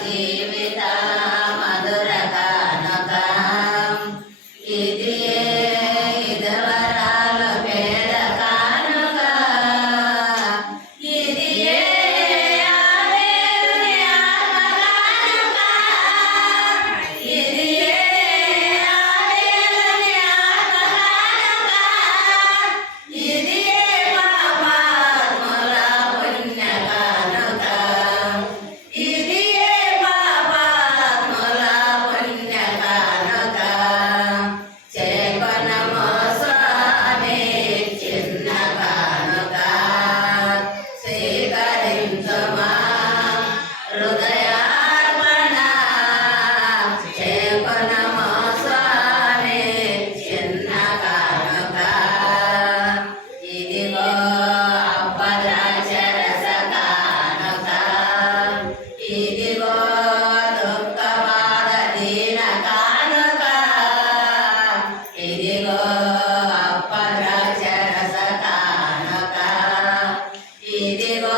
జీవిత మధుర కానుక ఇది ఇదవరాల పేద కానుక ఇది ఆవేరుని ఆత్మ కానుక ఇది ఆవేరుని ఆత్మ కానుక ఇది పాపాత్ముల పుణ్య కానుక ఇది పాపాత్ముల పుణ్య కానుక చేకొనము స్వామి చిన్న కానుక స్వీకరించుమా హృదయార్పణ చేకొనము స్వామి చిన్న కానుక ఇదిగో అప్పద్రాక్షరస కానుక ఇదిగో దుఃఖబాధ దీన కానుక ఇదిగో అప్పద్రాక్షరస కానుక ఇదిగో